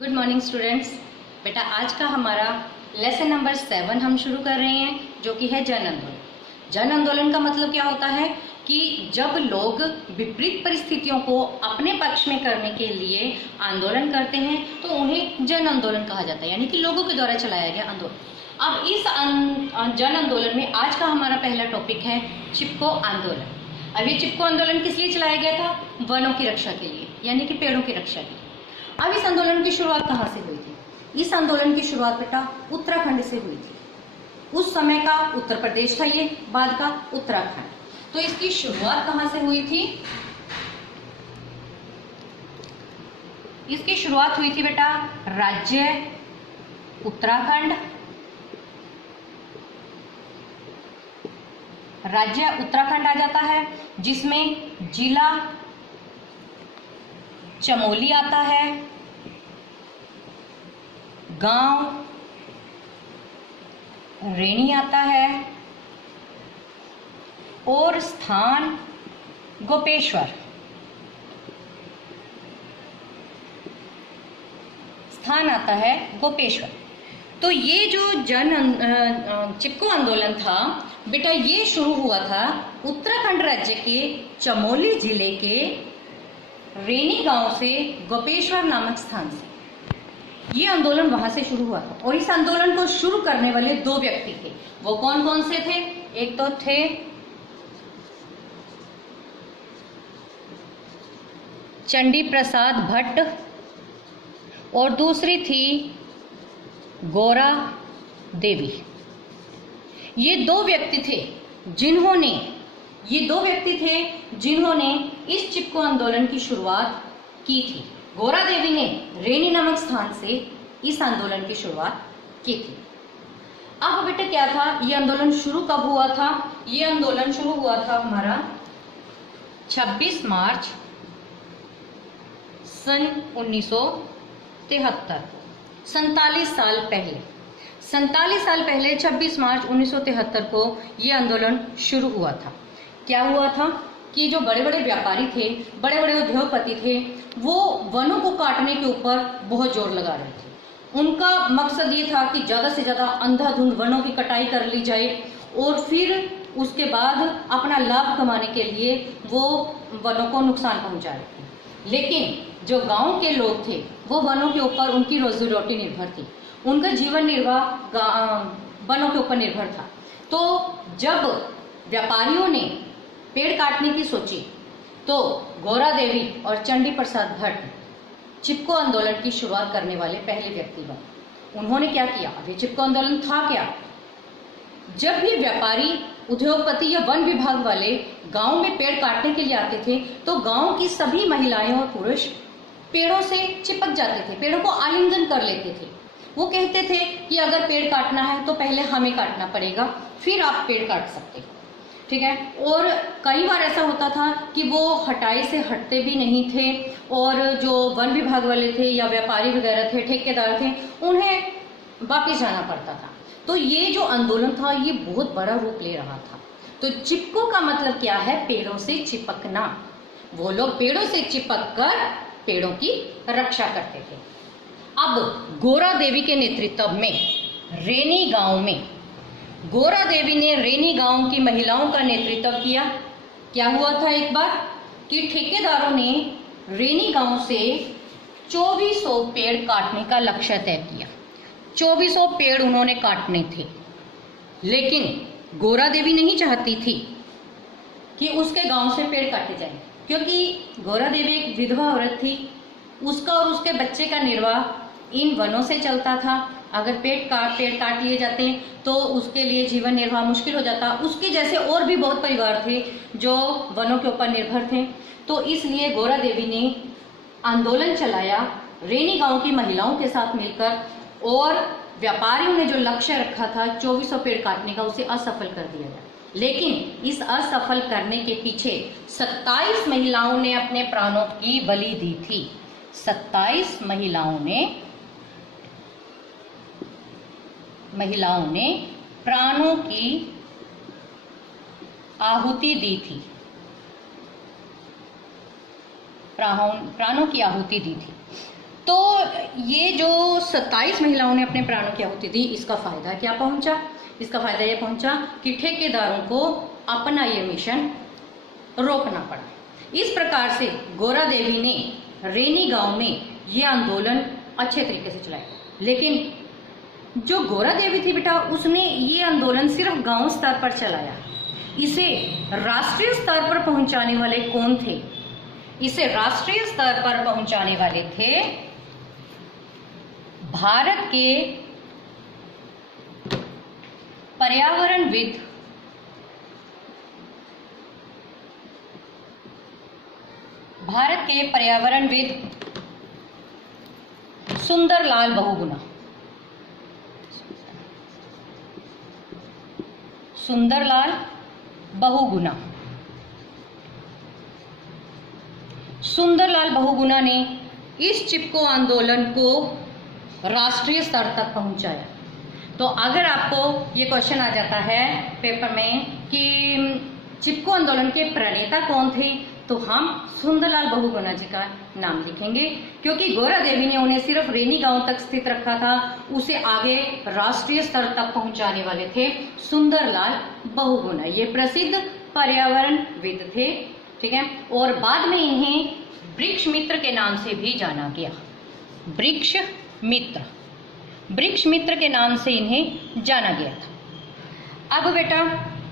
Good morning students. बेटा आज का हमारा लेसन नंबर 7 हम शुरू कर रहे हैं, जो कि है जन आंदोलन। जन आंदोलन का मतलब क्या होता है कि जब लोग विपरीत परिस्थितियों को अपने पक्ष में करने के लिए आंदोलन करते हैं तो उन्हें जन आंदोलन कहा जाता है, यानी कि लोगों के द्वारा चलाया गया आंदोलन। अब इस जन आंदोलन में आज का हमारा पहला टॉपिक है चिपको आंदोलन। अब ये चिपको आंदोलन किस लिए चलाया गया था? वनों की रक्षा के लिए, यानी कि पेड़ों की रक्षा के लिए। अब इस आंदोलन की शुरुआत कहाँ से हुई थी? इस आंदोलन की शुरुआत बेटा उत्तराखंड से हुई थी। उस समय का उत्तर प्रदेश था ये, बाद का उत्तराखंड। तो इसकी शुरुआत कहाँ से हुई थी? इसकी शुरुआत हुई थी बेटा राज्य उत्तराखंड। राज्य उत्तराखंड आ जाता है, जिसमें जिला चमोली आता है, गांव रेनी आता है और स्थान गोपेश्वर। स्थान आता है गोपेश्वर। तो ये जो चिपको आंदोलन था बेटा, ये शुरू हुआ था उत्तराखंड राज्य के चमोली जिले के रेनी गांव से, गोपेश्वर नामक स्थान से। ये आंदोलन वहां से शुरू हुआ था और इस आंदोलन को शुरू करने वाले दो व्यक्ति थे। वो कौन कौन से थे? एक तो थे चंडी प्रसाद भट्ट और दूसरी थी गौरा देवी। ये दो व्यक्ति थे जिन्होंने इस चिपको आंदोलन की शुरुआत की थी। गौरा देवी ने रेनी नामक स्थान से इस आंदोलन की शुरुआत की थी। अब बेटा क्या था, ये आंदोलन शुरू कब हुआ था? ये आंदोलन शुरू हुआ था हमारा 26 मार्च सन 1973, 47 साल पहले। 47 साल पहले 26 मार्च 1973 को ये आंदोलन शुरू हुआ था। क्या हुआ था कि जो बड़े बड़े व्यापारी थे, बड़े बड़े उद्योगपति थे, वो वनों को काटने के ऊपर बहुत जोर लगा रहे थे। उनका मकसद ये था कि ज़्यादा से ज़्यादा अंधाधुंध वनों की कटाई कर ली जाए और फिर उसके बाद अपना लाभ कमाने के लिए वो वनों को नुकसान पहुंचा रहे थे। लेकिन जो गांव के लोग थे वो वनों के ऊपर, उनकी रोजी रोटी निर्भर थी, उनका जीवन निर्वाह वनों के ऊपर निर्भर था। तो जब व्यापारियों ने पेड़ काटने की सोची तो गौरा देवी और चंडी प्रसाद भट्ट चिपको आंदोलन की शुरुआत करने वाले पहले व्यक्ति बने। उन्होंने क्या किया? अभी चिपको आंदोलन था क्या? जब भी व्यापारी, उद्योगपति या वन विभाग वाले गांव में पेड़ काटने के लिए आते थे तो गांव की सभी महिलाएं और पुरुष पेड़ों से चिपक जाते थे, पेड़ों को आलिंगन कर लेते थे। वो कहते थे कि अगर पेड़ काटना है तो पहले हमें काटना पड़ेगा, फिर आप पेड़ काट सकते हो, ठीक है। और कई बार ऐसा होता था कि वो हटाई से हटते भी नहीं थे और जो वन विभाग वाले थे या व्यापारी वगैरह थे, ठेकेदार थे, उन्हें वापस जाना पड़ता था। तो ये जो आंदोलन था ये बहुत बड़ा रूप ले रहा था। तो चिपको का मतलब क्या है? पेड़ों से चिपकना। वो लोग पेड़ों से चिपक कर पेड़ों की रक्षा करते थे। अब गौरा देवी के नेतृत्व में रेनी गांव में गौरा देवी ने रेनी गांव की महिलाओं का नेतृत्व किया। क्या हुआ था एक बार कि ठेकेदारों ने रेनी गांव से 2400 पेड़ काटने का लक्ष्य तय किया। 2400 पेड़ उन्होंने काटने थे, लेकिन गौरा देवी नहीं चाहती थी कि उसके गांव से पेड़ काटे जाएं, क्योंकि गौरा देवी एक विधवा औरत थी। उसका और उसके बच्चे का निर्वाह इन वनों से चलता था। अगर पेड़ काट लिए जाते तो उसके लिए जीवन निर्वाह मुश्किल हो जाता। उसके जैसे और भी बहुत परिवार थे जो वनों के ऊपर निर्भर थे। तो इसलिए गौरा देवी ने आंदोलन चलाया रेनी गांव की महिलाओं के साथ मिलकर, और व्यापारियों ने जो लक्ष्य रखा था 2400 पेड़ काटने का, उसे असफल कर दिया गया। लेकिन इस असफल करने के पीछे 27 महिलाओं ने अपने प्राणों की बलि दी थी। 27 महिलाओं ने प्राणों की आहुति दी थी। प्राणों की आहुति दी थी। तो ये जो 27 महिलाओं ने अपने प्राणों की आहुति दी, इसका फायदा क्या पहुंचा? इसका फायदा ये पहुंचा कि ठेकेदारों को अपना ये मिशन रोकना पड़ा। इस प्रकार से गौरा देवी ने रेनी गांव में ये आंदोलन अच्छे तरीके से चलाया। लेकिन जो गौरा देवी थी बेटा, उसने ये आंदोलन सिर्फ गांव स्तर पर चलाया। इसे राष्ट्रीय स्तर पर पहुंचाने वाले कौन थे? इसे राष्ट्रीय स्तर पर पहुंचाने वाले थे भारत के पर्यावरणविद सुंदरलाल बहुगुणा। सुंदरलाल बहुगुणा ने इस चिपको आंदोलन को राष्ट्रीय स्तर तक पहुंचाया। तो अगर आपको ये क्वेश्चन आ जाता है पेपर में कि चिपको आंदोलन के प्रणेता कौन थे, तो हम सुंदरलाल बहुगुणा जी का नाम लिखेंगे, क्योंकि गौरा देवी ने उन्हें सिर्फ रेनी गांव तक स्थित रखा था, उसे आगे राष्ट्रीय स्तर तक पहुंचाने वाले थे सुंदरलाल बहुगुणा। ये प्रसिद्ध पर्यावरणविद थे, ठीक है। और बाद में इन्हें वृक्ष मित्र के नाम से भी जाना गया। वृक्ष मित्र के नाम से इन्हें जाना गया था। अब बेटा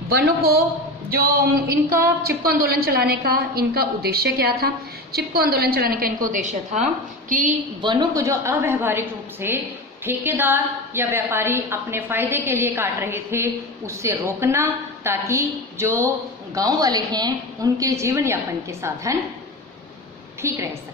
वनों को जो इनका चिपको आंदोलन चलाने का इनका उद्देश्य क्या था? चिपको आंदोलन चलाने का इनका उद्देश्य था कि वनों को जो अव्यावहारिक रूप से ठेकेदार या व्यापारी अपने फायदे के लिए काट रहे थे, उससे रोकना, ताकि जो गांव वाले हैं उनके जीवन यापन के साधन ठीक रह सके।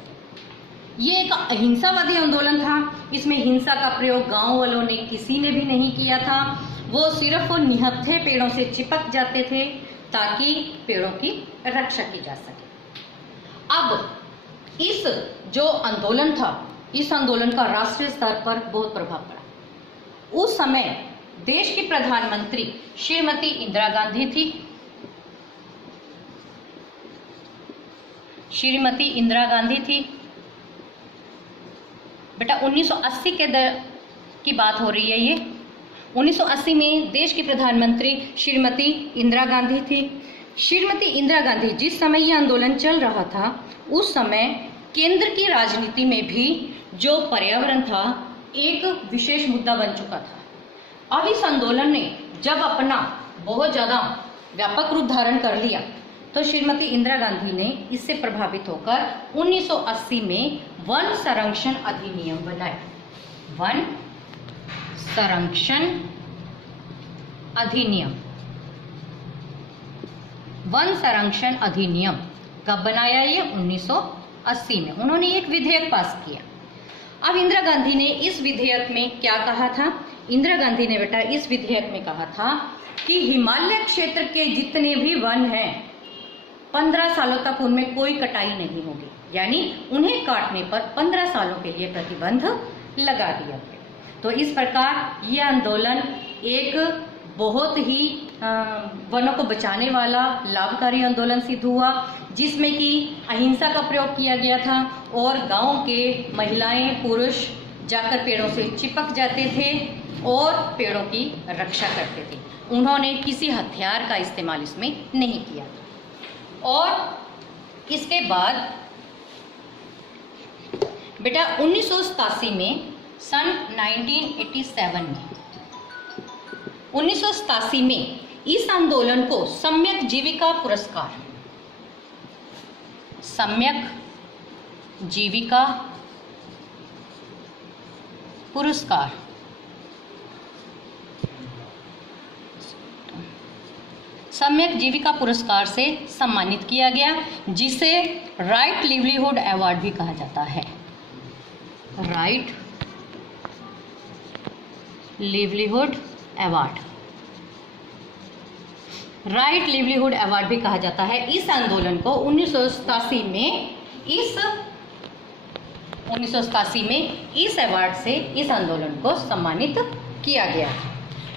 ये एक अहिंसावादी आंदोलन था। इसमें हिंसा का प्रयोग गांव वालों ने किसी ने भी नहीं किया था। वो सिर्फ निहत्थे पेड़ों से चिपक जाते थे ताकि पेड़ों की रक्षा की जा सके। अब इस जो आंदोलन था, इस आंदोलन का राष्ट्रीय स्तर पर बहुत प्रभाव पड़ा। उस समय देश की प्रधानमंत्री श्रीमती इंदिरा गांधी थी। बेटा 1980 की बात हो रही है। ये 1980 में देश की प्रधानमंत्री श्रीमती इंदिरा गांधी थी। श्रीमती इंदिरा गांधी जिस समय ये आंदोलन चल रहा था, उस समय केंद्र की राजनीति में भी जो पर्यावरण था एक विशेष मुद्दा बन चुका था। अब इस आंदोलन ने जब अपना बहुत ज्यादा व्यापक रूप धारण कर लिया, तो श्रीमती इंदिरा गांधी ने इससे प्रभावित होकर 1980 में वन संरक्षण अधिनियम बनाया। वन संरक्षण अधिनियम कब बनाया? ये 1980 में उन्होंने एक विधेयक पास किया। अब इंदिरा गांधी ने इस विधेयक में क्या कहा था? इंदिरा गांधी ने बेटा इस विधेयक में कहा था कि हिमालय क्षेत्र के जितने भी वन हैं, 15 सालों तक उनमें कोई कटाई नहीं होगी, यानी उन्हें काटने पर 15 सालों के लिए प्रतिबंध लगा दिया गया। तो इस प्रकार ये आंदोलन एक बहुत ही वनों को बचाने वाला लाभकारी आंदोलन सिद्ध हुआ, जिसमें कि अहिंसा का प्रयोग किया गया था और गांव के महिलाएं पुरुष जाकर पेड़ों से चिपक जाते थे और पेड़ों की रक्षा करते थे। उन्होंने किसी हथियार का इस्तेमाल इसमें नहीं किया। और इसके बाद बेटा 1987 में सन 1987 में इस आंदोलन को सम्यक जीविका पुरस्कार से सम्मानित किया गया, जिसे राइट लिवलीहुड अवार्ड भी कहा जाता है। राइट लिवलीहुड अवार्ड भी कहा जाता है। इस आंदोलन को 1987 में इस अवार्ड से इस आंदोलन को सम्मानित किया गया।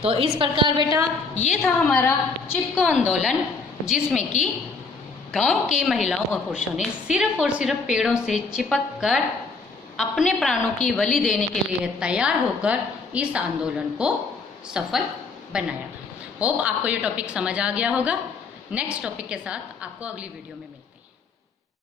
तो इस प्रकार बेटा ये था हमारा चिपको आंदोलन, जिसमें कि गांव के महिलाओं और पुरुषों ने सिर्फ और सिर्फ पेड़ों से चिपक कर अपने प्राणों की बलि देने के लिए तैयार होकर इस आंदोलन को सफल बनाया। होप आपको ये टॉपिक समझ आ गया होगा। नेक्स्ट टॉपिक के साथ आपको अगली वीडियो में मिलते हैं।